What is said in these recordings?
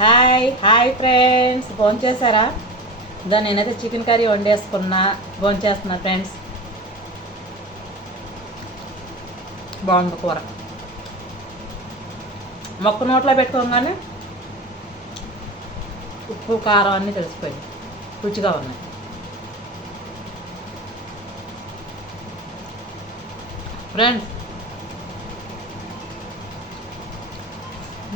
Hi hi friends. Phone చేశారా దాన్ని నేనైతే చికెన్ కర్రీ వండేసుకున్నా. ఫోన్ చేస్తున్నా ఫ్రెండ్స్. బాగుంది కూర. మొక్క నోట్లో పెట్టుకోగానే ఉప్పు కారం అన్నీ తెలిసిపోయింది రుచిగా ఉన్నాయి. ఫ్రెండ్స్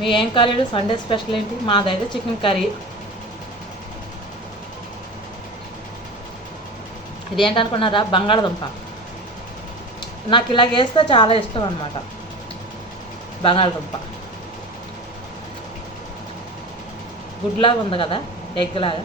మీ ఏం కాలేడు సండే స్పెషల్ ఏంటి? మాదైతే చికెన్ కర్రీ ఇదేంటనుకున్నారా? బంగాళదుంప. నాకు ఇలా వేస్తే చాలా ఇష్టం అనమాట బంగాళదుంప. గుడ్లాగా ఉంది కదా ఎగ్లాగా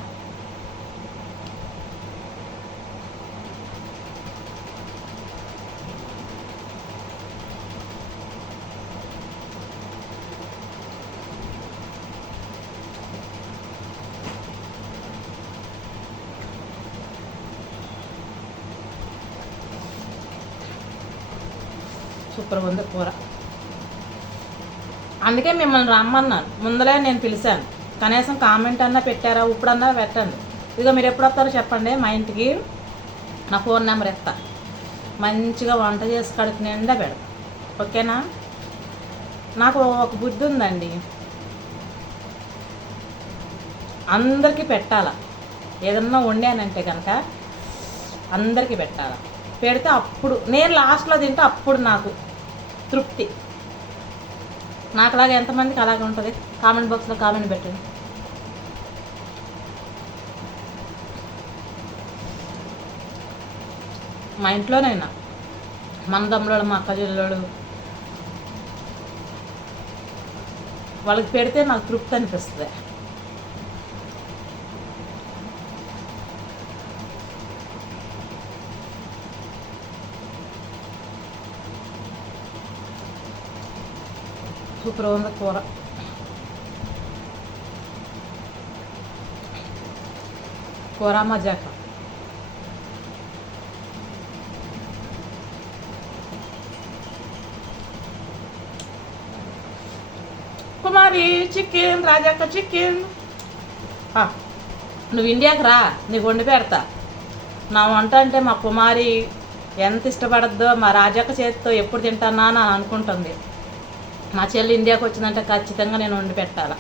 లాగా సూపర్ ఉంది కూర. అందుకే మిమ్మల్ని రమ్మన్నాను. ముందలే నేను పిలిచాను. కనీసం కామెంట్ అన్నా పెట్టారా ఇప్పుడన్నా పెట్టండి. ఇక మీరు ఎప్పుడు వస్తారో చెప్పండి. మా ఇంటికి నా ఫోన్ నెంబర్ ఇస్తా. మంచిగా వంట చేసి కడుపు నిండా పెడతా. ఓకేనా? నాకు ఒక బుద్ధి ఉందండి. అందరికీ పెట్టాలా? ఏదన్నా వండానంటే కనుక అందరికీ పెట్టాలా? పెడితే అప్పుడు నేను లాస్ట్లో తింటే అప్పుడు నాకు తృప్తి. నాకులాగా ఎంతమందికి అలాగే ఉంటుంది? కామెంట్ బాక్స్లో కామెంట్ పెట్టండి. మా ఇంట్లోనైనా మన తమ్ముడు మా అక్క చెల్లెళ్ళు వాళ్ళకి పెడితే నాకు తృప్తి అనిపిస్తుంది. సూపర్ ఉంది కూర. కూర మజాక. కుమారి చికెన్ రాజాక చికెన్. నువ్వు ఇండియాకి రా నీకు వండి పెడతా. నా వంట అంటే మా కుమారి ఎంత ఇష్టపడద్దో మా రాజాక చేతితో ఎప్పుడు తింటానా అని అనుకుంటుంది. మా చెల్లి ఇండియాకి వచ్చిందంటే ఖచ్చితంగా నేను వండి పెట్టాలా.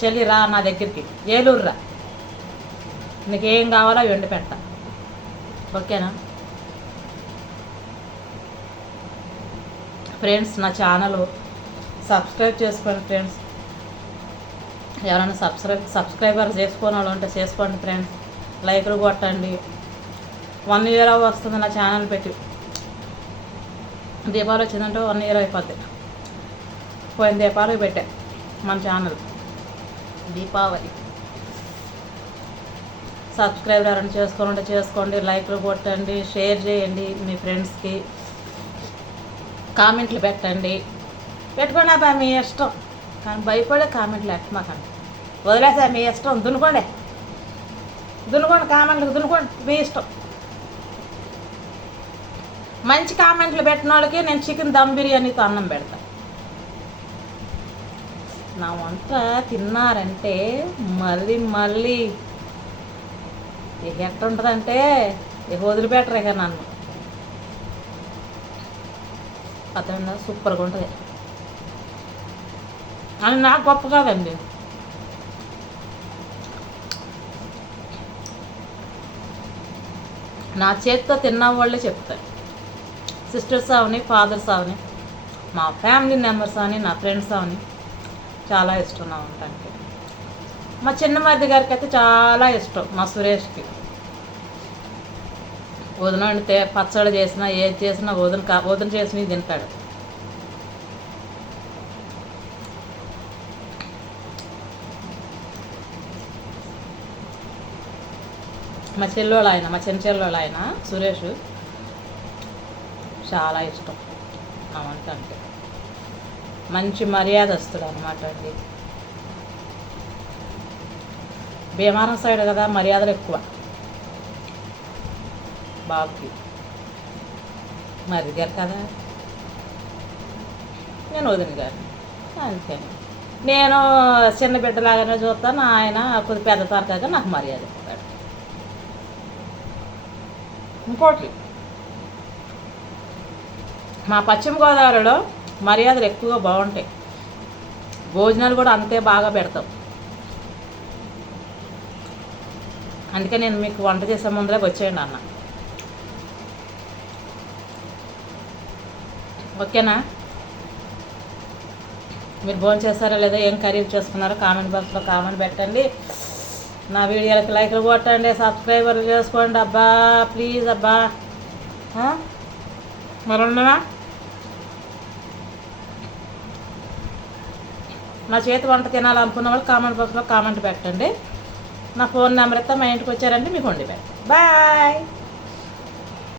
చెల్లి రా నా దగ్గరికి. ఏలూరు రా. నీకు ఏం కావాలో అవి వండి పెడతా. ఓకేనా? ఫ్రెండ్స్ నా ఛానల్ సబ్స్క్రైబ్ చేసుకోండి ఫ్రెండ్స్. ఎవరైనా సబ్స్క్రైబ్ సబ్స్క్రైబర్ చేసుకోని వాళ్ళు ఉంటే చేసుకోండి ఫ్రెండ్స్. లైక్లు కొట్టండి. వన్ ఇయర్ వస్తుంది నా ఛానల్ పెట్టి. దీపావళి వచ్చిందంటే వన్ ఇయర్ అయిపోద్ది. పోయిన దీపావళి పెట్టా మన ఛానల్ దీపావళి. సబ్స్క్రైబ్ ఎవరైనా చేసుకోవాలంటే చేసుకోండి లైక్లు కొట్టండి షేర్ చేయండి మీ ఫ్రెండ్స్కి. కామెంట్లు పెట్టండి. పెట్టుకోండి అబ్బా మీ ఇష్టం. కానీ భయపడే కామెంట్లు పెట్టమాకండి. వదిలేసా మీ ఇష్టం దున్నుకోండి. దున్నుకోండి కామెంట్లు దున్నుకోండి మీ ఇష్టం. మంచి కామెంట్లు పెట్టిన వాళ్ళకి నేను చికెన్ దమ్ బిర్యానీతో అన్నం పెడతా. నా వంట తిన్నారంటే మళ్ళీ మళ్ళీ ఇక ఎట్టుంటుందంటే ఇక వదిలిపెట్టరు ఇక నన్ను. అర్థమైందా సూపర్గా ఉంటుంది. అని నాకు గొప్ప కాదండి. నా చేతితో తిన్న వాళ్ళే చెప్తారు. సిస్టర్స్ అవని ఫాదర్స్ అవని మా ఫ్యామిలీ మెంబర్స్ అని నా ఫ్రెండ్స్ అవని చాలా ఇష్టం నా ఉండటానికి మా చిన్న మరిది గారికి అయితే చాలా ఇష్టం మా సురేష్కి. వదిన వండితే పచ్చడి చేసినా ఏది చేసినా వదిన కా వదిన చేసినవి తింటాడు. మా చెల్లోళ్ళు ఆయన మా చిన్న చెల్లోళ్ళు ఆయన సురేష్. చాలా ఇష్టం నా వంట అంటే మంచి మర్యాదస్తుడు అనమాట అండి. భీమారం సైడ్ కదా మర్యాదలు ఎక్కువ. బాబుకి. మరిది గారు కదా. నేను వదిన గారు అంతే. నేను చిన్న బిడ్డలాగానే చూస్తాను ఆయన కొద్ది పెద్ద తరకాగా నాకు మర్యాద ఇస్తాడు. ఇంకోటి మా పశ్చిమ గోదావరిలో మర్యాదలు ఎక్కువగా బాగుంటాయి. భోజనాలు కూడా అంతే బాగా పెడతాం. అందుకే నేను మీకు వంట చేసే ముందరే వచ్చేయండి అన్న. ఓకేనా? మీరు భోజనం చేస్తారా లేదా ఏం కర్రీ చేసుకున్నారో కామెంట్ బాక్స్లో కామెంట్ పెట్టండి. నా వీడియోలకి లైక్లు కొట్టండి సబ్స్క్రైబర్లు చేసుకోండి. అబ్బా ప్లీజ్ అబ్బా. ఆ? మరి ఉండనా నా చేతి వంట తినాలనుకున్న వాళ్ళు కామెంట్ బాక్స్లో కామెంట్ పెట్టండి. నా ఫోన్ నెంబర్ ఇస్తే మా ఇంటికి వచ్చారంటే మీకు వండి పెడతాను బాయ్